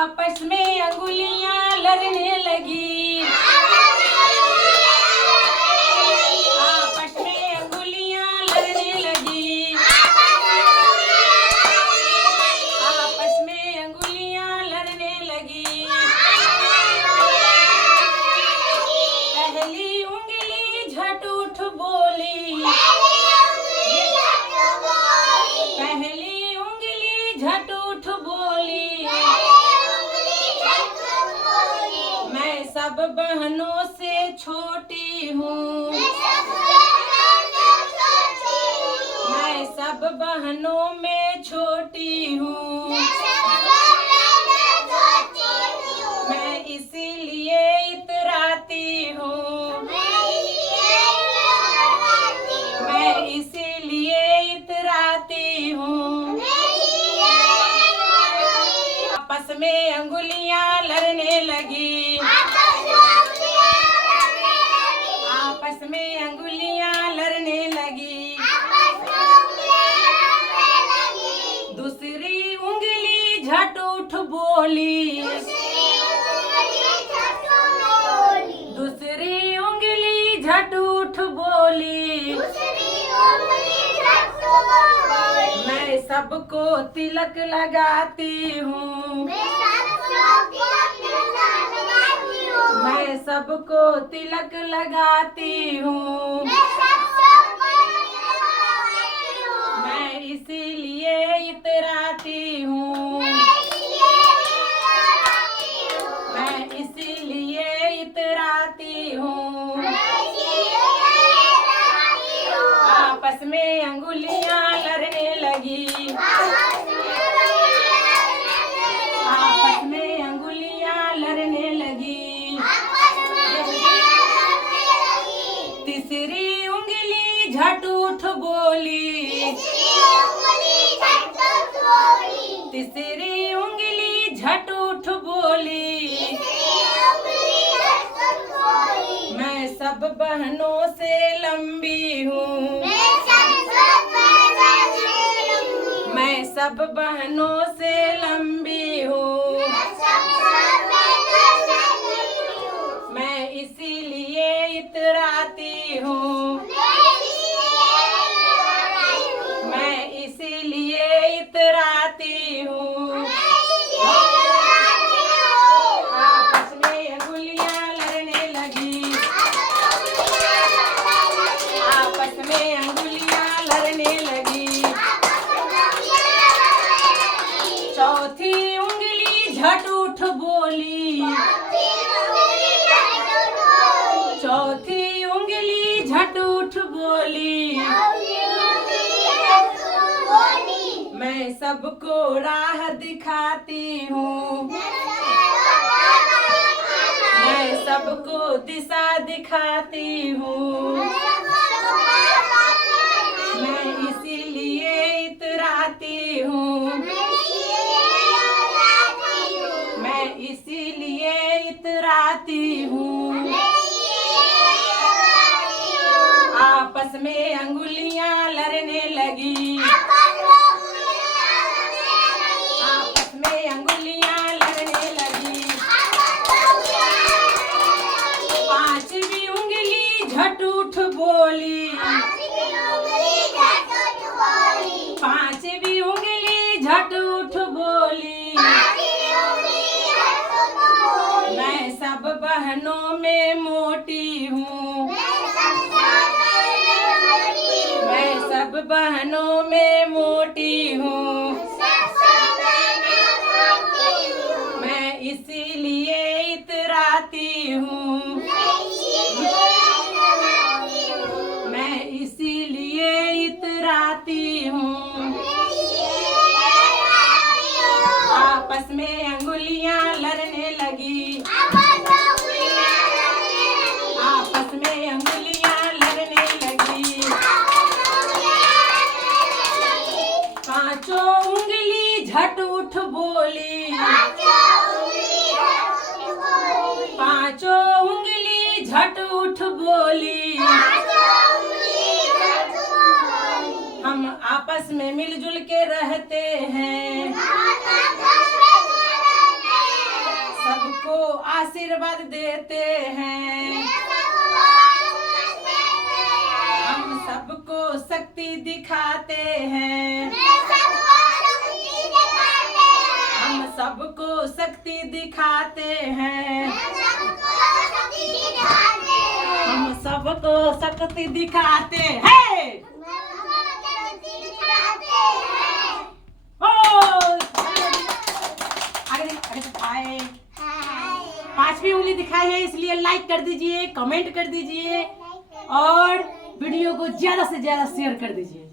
आपस में अंगुलियां लड़ने लगी, आपस में अंगुलियां लड़ने लगी, आपस में अंगुलियां लड़ने लगी। पहली उंगली झट उठ बोली, पहली उंगली झट उठ बोली, मैं सब बहनों से छोटी हूँ, मैं सब बहनों में छोटी हूँ, मैं इसीलिए इतराती हूँ, मैं इसीलिए इतराती हूँ। आपस में अंगुलियां लड़ने लगी, आपस में अंगुलियां लड़ने लगी। दूसरी उंगली झट उठ बोली, दूसरी उंगली झट उठ बोली, मैं सबको तिलक लगाती हूँ, मैं सबको तिलक लगाती हूँ, मैं इसीलिए इतराती हूँ, मैं इसीलिए इतराती हूँ। आपस में अंगुलियां लड़ने लगी, आपस में अंगुलियां लड़ने लगी। तीसरी उंगली झट उठ बोली, तीसरी उंगली झट उठ बोली, मैं सब बहनों से लंबी हूँ, मैं सब बहनों से लंबी हूँ, मैं इसीलिए इतराती हूँ, मैं इसीलिए इतराती हूँ। आपस में अंगुलियां लड़ने लगी, आपस में अंगुलियां लड़ने लगी। चौथी उंगली झट उठ बोली, चौथी उंगली झट उठ बोली, मैं सबको राह दिखाती हूँ, मैं सबको दिशा दिखाती हूँ, मैं इसीलिए इतराती हूँ, मैं इसीलिए इतराती हूँ। आपस में अंगुलियां लड़ने लगी, आपस में अंगुलियां लड़ने लगी। पांचवी उंगली झट उठ बोली, पांचवी उंगली झट उठ बोली, मैं सब बहनों में मोटी हूँ, मैं सब बहनों में मोटी हूँ, मैं इसीलिए इतराती हूँ, मैं इसीलिए इतराती हूँ। आपस में अंगुलियां लड़ने लगी, आपस में अंगुलियां लड़ने लगी। पांचों उंगली झट उठ बोली, पांचों उंगली झट उठ बोली, हम आपस में मिलजुल के रहते हैं, आशीर्वाद देते हैं, हम सबको शक्ति दिखाते हैं, हम सबको शक्ति दिखाते हैं, हम सबको शक्ति दिखाते हैं। आगे से हाय। 5वीं उंगली दिखाई है इसलिए लाइक कर दीजिए, कमेंट कर दीजिए और वीडियो को ज्यादा से ज्यादा शेयर कर दीजिए।